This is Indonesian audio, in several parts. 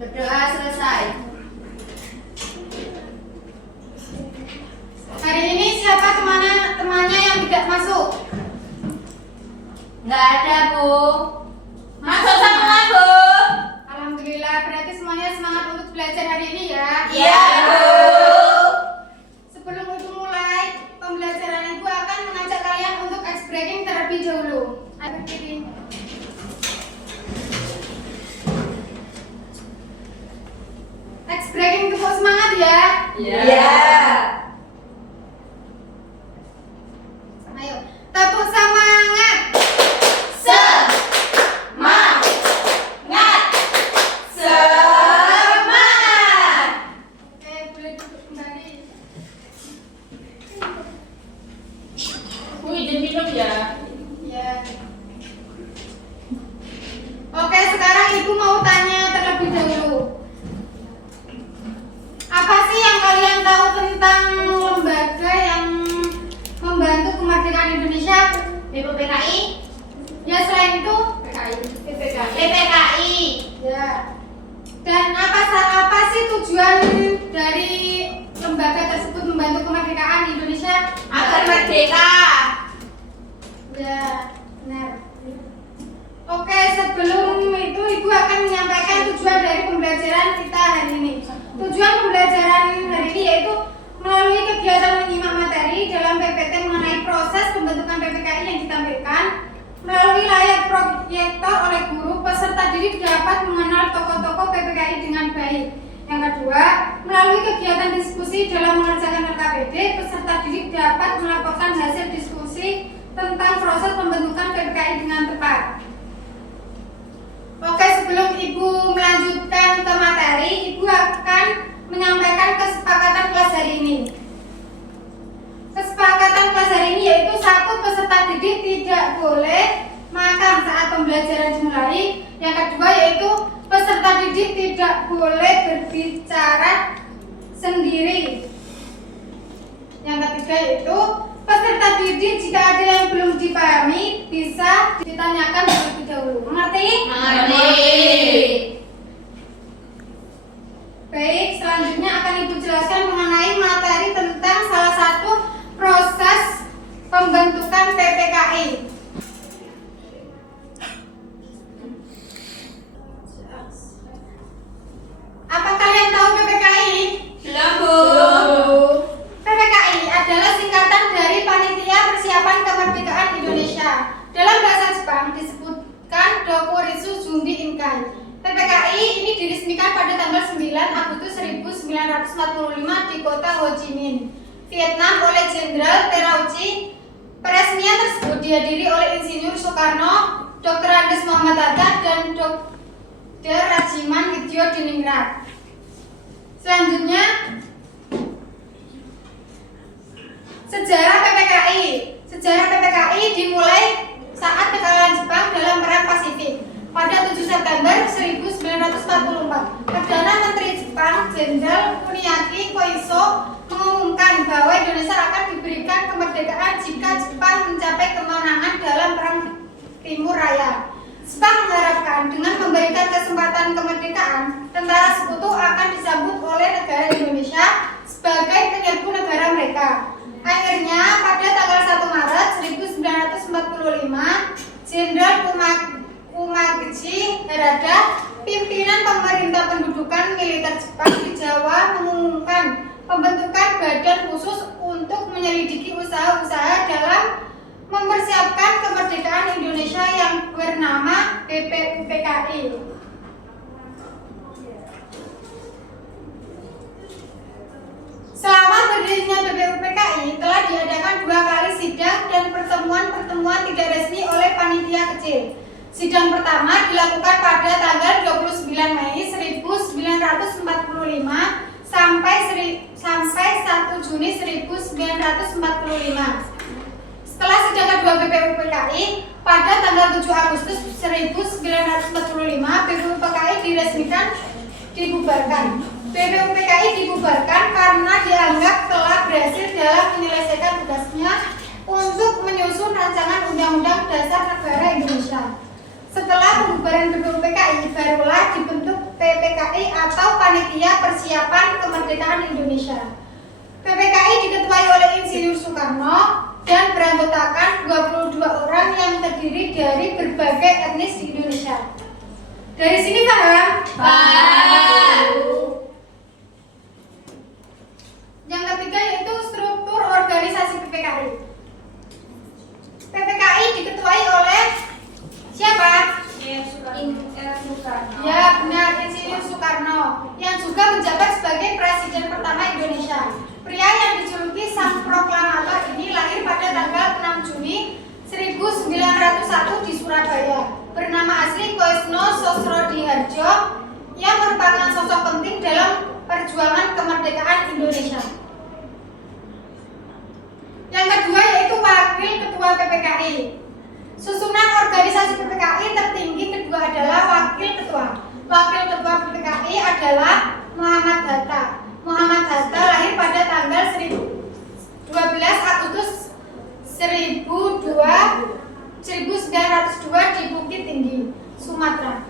Berdoa selesai. Hari ini siapa temannya yang tidak masuk? Nggak ada, Bu. Masuk semua, Bu. Alhamdulillah, berarti semuanya semangat untuk belajar hari ini ya. Iya, Bu. Sebelum Ibu mulai pembelajaran, Ibu akan mengajak kalian untuk ice breaking terlebih dahulu. Ayo berdiri. Ice breaking tepuk semangat ya. Iya. Ayo, tepuk semangat. Semangat. Semangat. Oke, boleh duduk kembali. Bu, izin minum ya. Ya. Oke, sekarang Ibu mau tanya terlebih dahulu. Apa sih yang kalian tahu tentang lembaga yang membantu kemerdekaan Indonesia? BPKI. Ya, selain itu PPKI. Ya. Dan apa sih tujuan dari lembaga tersebut membantu kemerdekaan Indonesia? Agar merdeka. Ya, benar. Oke, sebelum itu Ibu akan menyampaikan tujuan dari pembelajaran kita hari ini. Tujuan pembelajaran hari ini yaitu melalui kegiatan menyimak materi dalam PPT mengenai proses pembentukan PPKI yang ditampilkan. Melalui layar proyektor oleh guru, peserta didik dapat mengenal tokoh-tokoh PPKI dengan baik. Yang kedua, melalui kegiatan diskusi dalam mengerjakan LKPD, peserta didik dapat melaporkan hasil diskusi tentang proses pembentukan PPKI dengan tepat. Oke, sebelum Ibu melanjutkan ke materi, Ibu akan menyampaikan kesepakatan kelas hari ini. Kesepakatan kelas hari ini yaitu satu, peserta didik tidak boleh makan saat pembelajaran dimulai. Yang kedua yaitu peserta didik tidak boleh berbicara sendiri. Yang ketiga yaitu peserta didik jika ada yang belum dipahami bisa ditanyakan terlebih dahulu. Mengerti? Baik, selanjutnya akan Ibu jelaskan mengenai materi tentang salah satu proses pembentukan PPKI. Apa kalian tahu PPKI? Belum, Bu. PPKI adalah singkatan dari Panitia Persiapan Kemerdekaan Indonesia. Dalam bahasa Jepang disebutkan Dokuritsu Jumbi Inkai. PPKI ini diresmikan pada tanggal 9 Agustus 1945 di kota Ho Chi Minh, Vietnam oleh Jenderal Terauchi. Peresmian tersebut dihadiri oleh Insinyur Soekarno, Dr. Andes Muhammad Hatta, dan Dr. Rajiman Widyo Diningrat. Selanjutnya, sejarah PPKI. Sejarah PPKI dimulai saat kekalahan Jepang dalam Perang Pasifik. Pada 7 September 1944, Perdana Menteri Jepang Jenderal Kuniaki Koiso mengumumkan bahwa Indonesia akan diberikan kemerdekaan jika Jepang mencapai kemenangan dalam Perang Timur Raya. Jepang mengharapkan dengan memberikan kesempatan kemerdekaan, tentara sekutu akan disambut oleh negara Indonesia sebagai penyerbu negara mereka. Akhirnya pada tanggal 1 Maret 1945, Jenderal Umaguchi Harada, pimpinan pemerintah pendudukan militer Jepang di Jawa, mengumumkan pembentukan badan khusus untuk menyelidiki usaha-usaha dalam mempersiapkan kemerdekaan Indonesia yang bernama BPUPKI. Selama berdirinya BPUPKI telah diadakan 2 kali sidang dan pertemuan-pertemuan tidak resmi oleh panitia kecil. Sidang pertama dilakukan pada tanggal 29 Mei 1945 sampai 1 Juni 1945. Setelah sidang kedua BPUPKI pada tanggal 7 Agustus 1945, BPUPKI diresmikan dibubarkan. BPUPKI dibubarkan karena dianggap telah berhasil dalam menyelesaikan tugasnya untuk menyusun rancangan Undang-Undang Dasar Negara Indonesia. Setelah pembubaran BPUPKI, persiapan kemerdekaan Indonesia. PPKI diketuai oleh Insinyur Soekarno dan beranggotakan 22 orang yang terdiri dari berbagai etnis di Indonesia. Dari sini paham? Paham. Yang ketiga yaitu struktur organisasi PPKI. PPKI diketuai oleh siapa? Soekarno. Ya benar, Insinyur Soekarno yang juga menjabat sebagai Presiden pertama Indonesia. Pria yang dijuluki Sang Proklamator ini lahir pada tanggal 6 Juni 1901 di Surabaya. Bernama asli Koesno Sosrodihardjo yang merupakan sosok penting dalam perjuangan kemerdekaan Indonesia. Yang kedua yaitu Wakil Ketua PPKI. Susunan organisasi PPKI tertinggi kedua adalah Wakil Ketua. Wakil Ketua PPKI adalah Muhammad Hatta. Muhammad Hatta lahir pada tanggal 12 Agustus 1902 di Bukit Tinggi, Sumatera.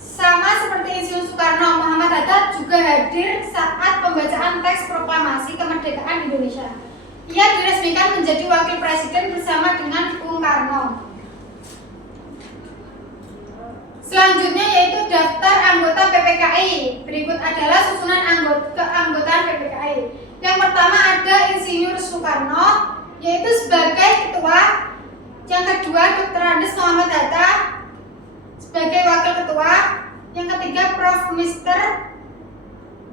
Sama seperti Insinyur Soekarno, Muhammad Hatta juga hadir saat pembacaan teks proklamasi kemerdekaan Indonesia. Ia diresmikan menjadi wakil presiden bersama dengan Bung Karno. Selanjutnya yaitu daftar anggota PPKI. Berikut adalah susunan keanggotaan PPKI. Yang pertama ada Insinyur Soekarno, yaitu sebagai ketua. Yang kedua Dr. Andes Muhammad Hatta sebagai wakil ketua. Yang ketiga Prof. Mr.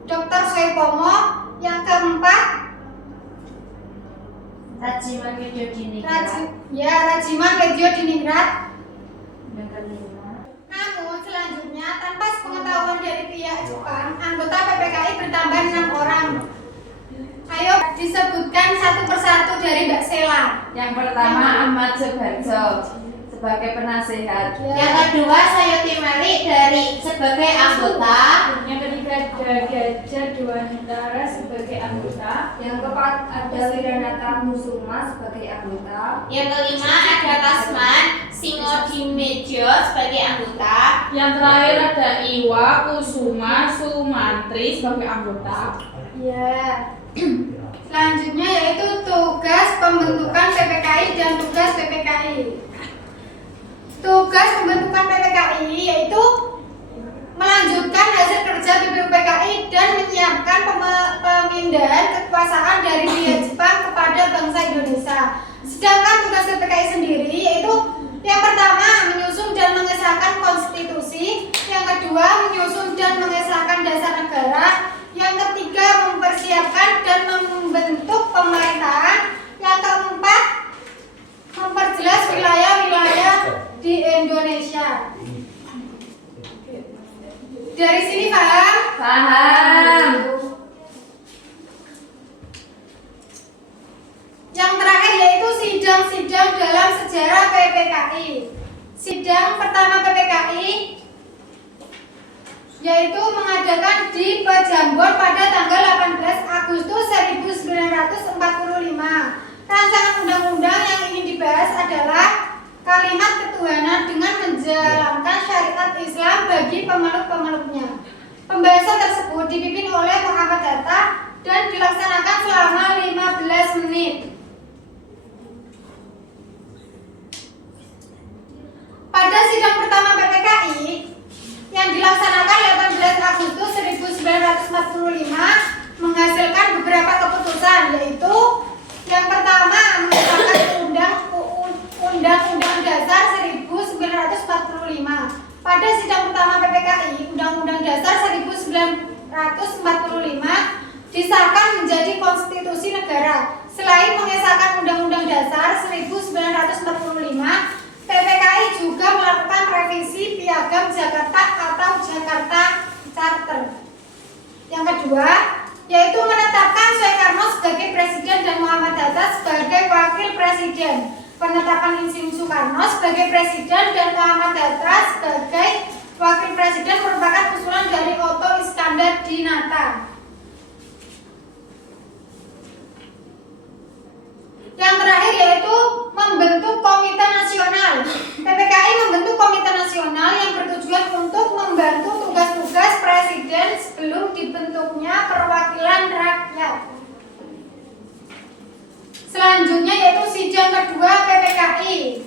Dr. Soepomo. Yang keempat Rajiman Medjo Diningrat. Yang kelima. Namun selanjutnya tanpa sepengetahuan dari pihak Jepang, anggota PPKI bertambah 6 orang. Ayo disebutkan satu persatu dari Mbak Sela. Yang pertama Ahmad Subarjo sebagai penasehat. Yang kedua Sayuti Meli sebagai anggota. Yang ketiga Gajah Dewantara sebagai anggota. Yang keempat ada Wiranata Musuma sebagai anggota. Yang kelima ada Tasman Singodimejo sebagai anggota. Yang terakhir ada Iwa Kusuma Sumantri sebagai anggota. Ya. Selanjutnya yaitu tugas pembentukan PPKI dan tugas PPKI. Tugas pembentukan PPKI yaitu melanjutkan hasil kerja BPUPKI dan menyiapkan pemindahan kekuasaan dari pihak Jepang kepada bangsa Indonesia. Sedangkan tugas PPKI sendiri yaitu yang pertama menyusun dan mengesahkan konstitusi, yang kedua menyusun dan mengesahkan dasar negara, yang ketiga mempersiapkan dan membentuk pemerintahan, yang keempat memperjelas wilayah-wilayah di Indonesia. Dari sini paham? Paham. Yang terakhir yaitu sidang-sidang dalam sejarah PPKI. Sidang pertama PPKI yaitu mengadakan di Pejambon pada tanggal 18 Agustus 1945. Rancangan undang-undang yang ingin dibahas adalah kalimat ketuhanan dengan menjalankan syariat Islam bagi pemeluk-pemeluknya. Pembahasan tersebut dipimpin oleh Muhammad Hatta dan dilaksanakan selama 15 menit. Pada sidang pertama PPKI yang dilaksanakan 18 Agustus 1945 menghasilkan beberapa keputusan, yaitu yang pertama mengesahkan Undang-Undang Dasar 1945. Pada sidang pertama PPKI, Undang-Undang Dasar 1945 disahkan menjadi konstitusi negara. Selain mengesahkan Undang-Undang Dasar 1945, PPKI juga melakukan revisi Piagam Jakarta atau Jakarta Charter. Yang kedua, yaitu menetapkan Soekarno sebagai presiden dan Muhammad Hatta sebagai wakil presiden. Penetapan Insinyur Soekarno sebagai presiden dan Muhammad Hatta sebagai wakil presiden merupakan usulan dari Otto Iskandar Dinata. Yang terakhir yaitu membentuk komite nasional. PPKI membentuk komite nasional yang bertujuan untuk membantu tugas-tugas presiden sebelum dibentuknya sidang kedua PPKI.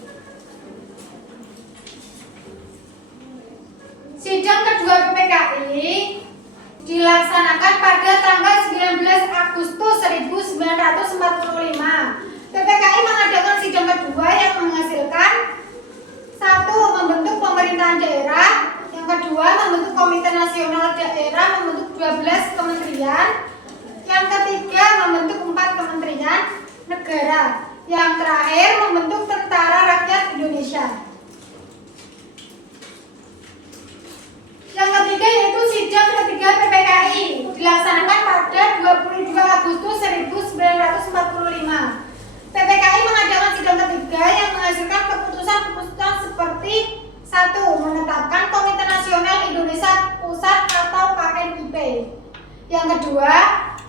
Sidang kedua PPKI dilaksanakan pada tanggal 19 Agustus 1945. PPKI mengadakan sidang kedua yang menghasilkan: 1. Membentuk pemerintahan daerah. Yang kedua, membentuk Komite Nasional Daerah, membentuk 12 kementerian. Yang ketiga, membentuk 4 kementerian negara. Yang terakhir, membentuk Tentara Rakyat Indonesia. Yang ketiga yaitu sidang ketiga PPKI dilaksanakan pada 22 Agustus 1945. PPKI mengadakan sidang ketiga yang menghasilkan keputusan-keputusan seperti: 1. Menetapkan Komite Nasional Indonesia Pusat atau KNIP. Yang kedua,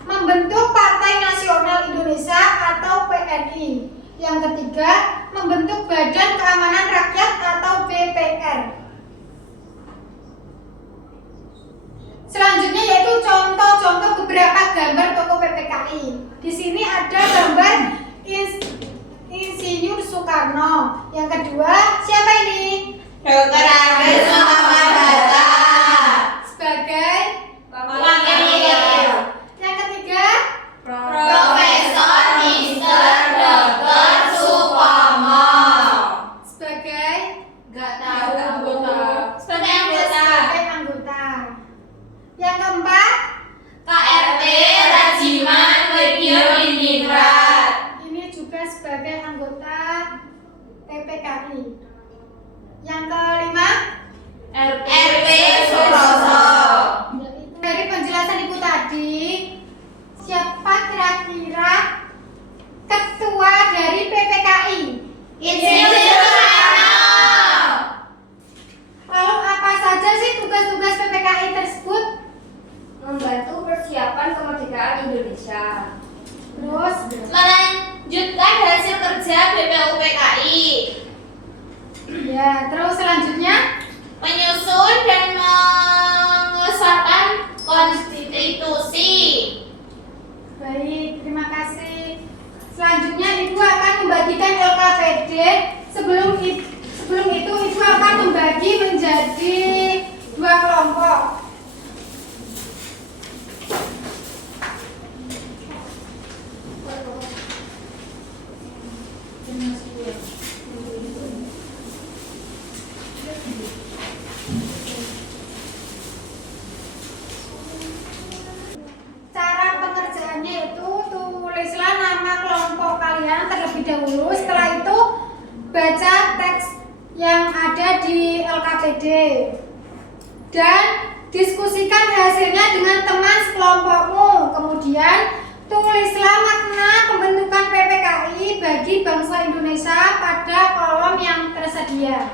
membentuk Partai Nasional Indonesia atau PNI. Yang ketiga, membentuk Badan Keamanan Rakyat atau BPR. Selanjutnya yaitu contoh-contoh beberapa gambar tokoh PPKI. Di sini ada gambar Insinyur Soekarno. Yang kedua, siapa ini? Dr. Andes Mahamadata Sebagai wakil. Yang ketiga, Profesor Mr. Dr. Supomo sebagai anggota. sebagai anggota. Yang keempat, KRT Rajiman Widya-Indingrat. ini juga sebagai anggota PPKI. Yang kelima, RP Suroso. dari penjelasan ibu tadi, siapa kira-kira ketua dari PPKI? Insinyur Soekarno. Lalu apa saja sih tugas-tugas PPKI tersebut? Membantu persiapan kemerdekaan Indonesia. Terus, Melanjutkan hasil kerja BPUPKI. ya, terus selanjutnya, Menyusun dan mengesahkan konstitusi. baik, terima kasih. Selanjutnya ibu akan membagikan LKPD. Sebelum itu ibu akan membagi menjadi 2 kelompok. Cara pengerjaannya itu tulislah nama kelompok kalian terlebih dahulu. Setelah itu baca teks yang ada di LKPD dan diskusikan hasilnya dengan teman sekelompokmu. Kemudian tulislah makna pembentukan PPKI bagi bangsa Indonesia pada kolom yang tersedia.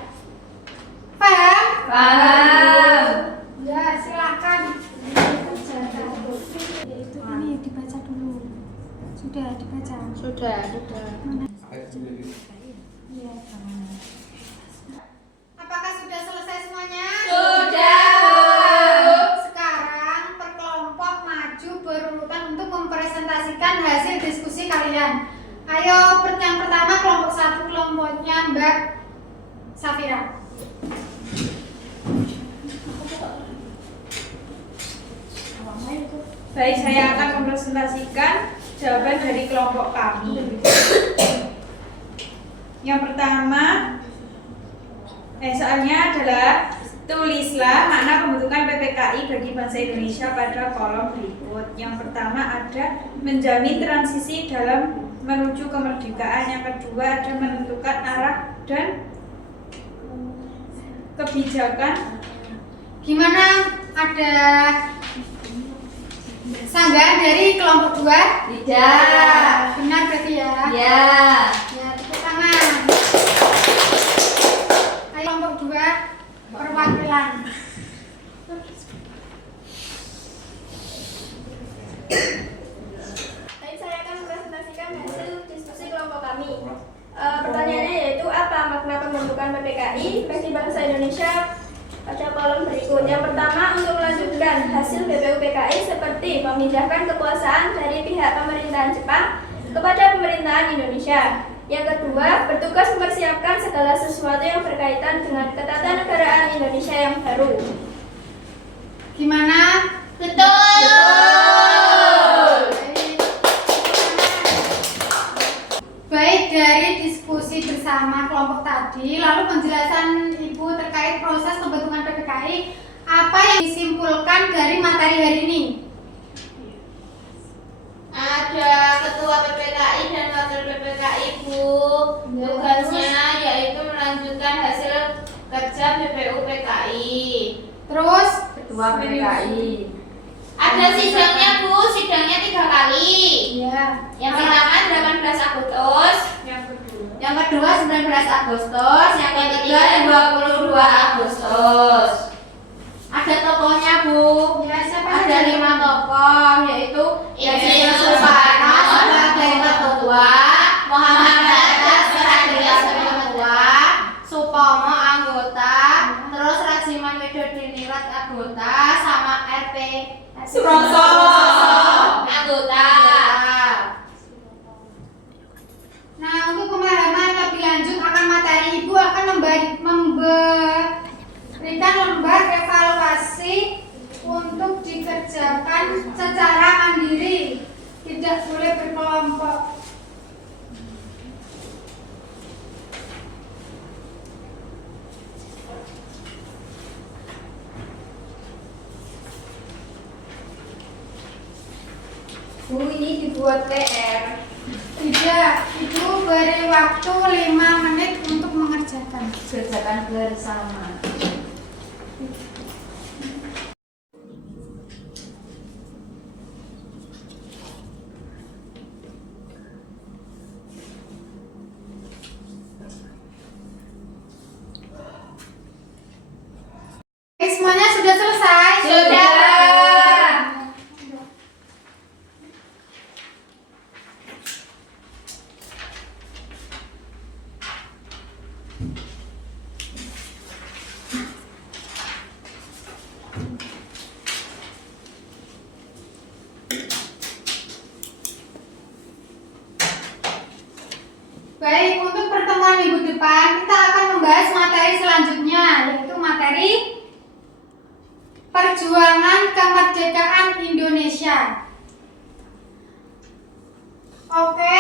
Paham? Paham. Ya, silakan. Ini dibaca dulu. Sudah dibaca. Sudah. Iya. Apakah sudah selesai semuanya? Sudah. Sekarang per kelompok maju berurutan untuk mempresentasikan hasil diskusi kalian. Ayo, yang pertama kelompok 1, kelompoknya Mbak Safira. Baik, saya akan mempresentasikan jawaban dari kelompok kami. Yang pertama, soalnya adalah tulislah makna pembentukan PPKI bagi bangsa Indonesia pada kolom berikut. Yang pertama ada menjamin transisi dalam menuju kemerdekaan. Yang kedua ada menentukan arah dan kebijakan. Gimana? Ada sanggahan dari kelompok 2? Tidak. Benar berarti ya? Ya. Ya, tepuk tangan. Ayo kelompok 2 perwakilan. Baik, saya akan mempresentasikan hasil diskusi kelompok kami. Pertanyaannya yaitu apa makna pembentukan PPKI bagi bangsa Indonesia pada kolom berikut. Yang pertama, untuk melanjutkan hasil BPUPKI seperti memindahkan kekuasaan dari pihak pemerintahan Jepang kepada pemerintahan Indonesia. Yang kedua, bertugas mempersiapkan segala sesuatu yang berkaitan dengan ketatanegaraan Indonesia yang baru. Gimana? Betul. Baik, dari diskusi bersama kelompok tadi, lalu penjelasan Ibu terkait proses pembentukan PPKI, apa yang disimpulkan dari materi hari ini? Ada ketua PPKI dan wakil PPKI, Bu. Tugasnya yaitu melanjutkan hasil kerja BPU PKI. Terus, Ketua PPKI. Ada sidangnya, Bu. Sidangnya 3 kali. ya. Yang pertama 18 Agustus, Yang kedua 19 Agustus, yang ketiga 22 Agustus. Ada tokohnya, Bu. Ya, siapa Ada aja? 5 tokoh, yaitu Insinyur Soekarno Soekarno sebagai ketua, Muhammad Hatta sebagai wakil ketua, Supomo anggota, terus Rajiman Widodinirat anggota, sama RP Suroso anggota. Nah, untuk pemahaman lebih lanjut akan materi, Ibu akan memberikan lembar evaluasi untuk dikerjakan secara mandiri, tidak boleh berkelompok. Bu, ini dibuat PR. Tidak, Ibu beri waktu 5 menit untuk mengerjakan. Kerjakan bersama. Semuanya sudah selesai? Sudah. Baik, untuk pertemuan minggu depan kita akan membahas materi selanjutnya, yaitu materi perjuangan kemerdekaan Indonesia. Oke.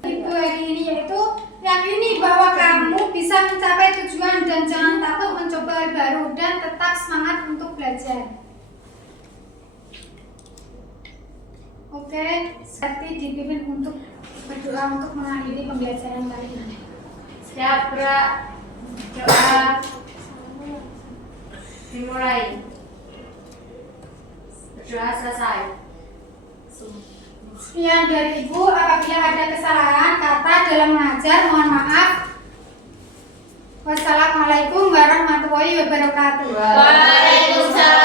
Itu hari ini yaitu yang ini bahwa kamu bisa mencapai tujuan dan jangan takut mencoba hal baru dan tetap semangat untuk belajar. Oke, seperti dipimpin untuk berdoa untuk mengakhiri pembelajaran kali ini. Siap, Bra. Doa dimulai. Berdoa selesai. Sekian dari Ibu, apabila ada kesalahan kata dalam mengajar, mohon maaf. Wassalamualaikum warahmatullahi wabarakatuh. Waalaikumsalam